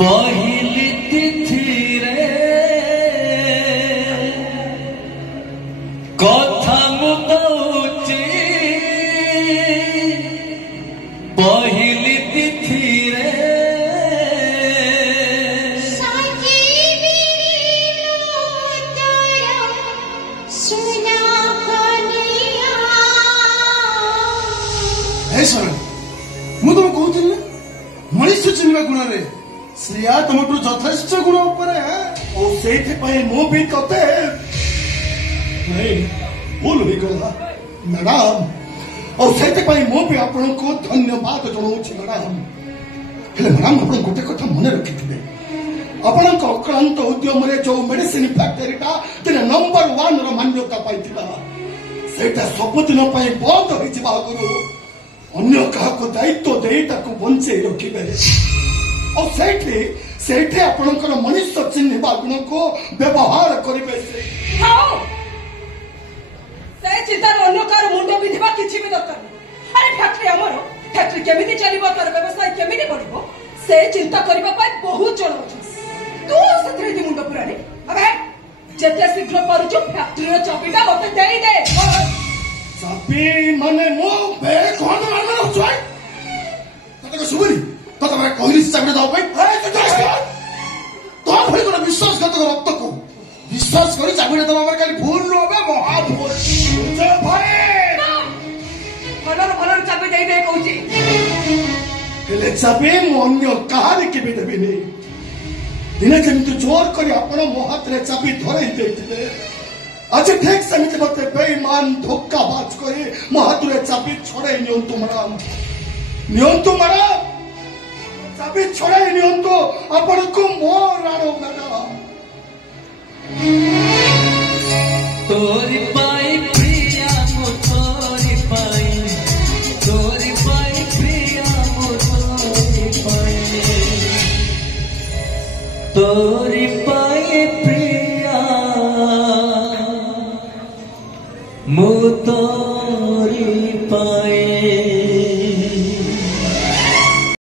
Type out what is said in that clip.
पहली तिथि रे कथा मुदौची पहली तिथि रे ମୁଁ ତମକୁ କହୁଥିଲି ମଣିଷ ଚିହ୍ନିବା ଗୁଣରେ ଶ୍ରିୟା ତମଠୁ ଯଥେଷ୍ଟ ଗୁଣ ଉପରେ ଆଉ ସେଇଥିପାଇଁ ମୁଁ ବି ତତେ ଭୁଲ ହେଇଗଲା ମ୍ୟାଡାମ ଆଉ ସେଇଥିପାଇଁ ମୁଁ ବି ଆପଣଙ୍କୁ ଧନ୍ୟବାଦ ଜଣାଉଛି ମ୍ୟାଡାମ। ହେଲେ ମ୍ୟାଡାମ ଆପଣ ଗୋଟେ କଥା ମନେ ରଖିଥିବେ ଆପଣଙ୍କ ଅକ୍ଳାନ୍ତ ଉଦ୍ୟମରେ ଯୋଉ ମେଡିସିନ ଫ୍ୟାକ୍ଟରୀଟା ଦିନେ ନମ୍ବର 1 ର ମାନ୍ୟତା ପାଇଥିଲା ସେଇଟା ସବୁଦିନ ପାଇଁ ବନ୍ଦ ହୋଇଯିବା ଆଗରୁ ଅନ୍ୟ କାହାକୁ ଦାୟିତ୍ୱ ଦେଇ ତାକୁ ବଞ୍ଚେଇ ରଖିବେ ଆଉ ସେଇଠି ଆପଣଙ୍କର ମଣିଷ ଚିହ୍ନିବା ଗୁଣକୁ ବ୍ୟବହାର କରିବେ। ସେ ଚିନ୍ତାରେ ଅନ୍ୟ କାହାର ମୁଣ୍ଡ ବିନ୍ଧିବା କିଛି ବି ଦରକାର ନାହିଁ। ଆରେ ଫ୍ୟାକ୍ଟ୍ରି ଆମର ଫ୍ୟାକ୍ଟ୍ରି କେମିତି ଚାଲିବ ତାର ବ୍ୟବସାୟ କେମିତି ବଢିବ ସେ ଚିନ୍ତା କରିବା ପାଇଁ ବହୁତ ଜଣ ଅଛନ୍ତି। ତୁ ସେଥିରେ ମୁଣ୍ଡ ପୁରାଣି ଯେତେ ଶୀଘ୍ର ପାରୁଛୁ ଫ୍ୟାକ୍ଟ୍ରିର ଚାବିଟା ମତେ ଦେଇଦେ। ଚାବି ମାନେ ମୁଁ କଣ ତତେ ଶୁଭୁନି ତତେ କହିଲି ଚାବିଟା ଦବା ପାଇଁ ତୋ ଭଳି ଗୋଟେ ବିଶ୍ୱାସଘାତକ ରକ୍ତକୁ ବିଶ୍ୱାସ କରି ଚାବିଟା ଦବା ପାଇଁ ଖାଲି ଭୁଲ ନୁହଁ ମହାଭୁଲ। ଭଲରେ ଚାବି ଦେଇଦେ କହୁଛି। ହେଲେ ଚାବି ମୁଁ ଅନ୍ୟ କାହାରି କେବେ ଦେବିନି। ଦିନେ ଯେମିତି ଜୋର କରି ଆପଣ ମୋ ହାତରେ ଚାବି ଧରେଇ ଦେଇଥିଲେ ଆଜି ଠିକ ସେମିତି ମତେ ବେଇମାନ ଧୋକାବାଜ କରି ମୋ ହାତରେ ଚାବି ଛଡେଇ ନିଅନ୍ତୁ ମ୍ୟାଡାମ। ନିଅନ୍ତୁ ମ୍ୟାଡାମ ଚାବି ଛଡେଇ ନିଅନ୍ତୁ ଆପଣଙ୍କୁ ମୋ ରାଣ ମ୍ୟାଡାମ। तोरी पाई प्रिया मो तोरी पाई प्रिया मो तोरी पाई प्रिया मो तो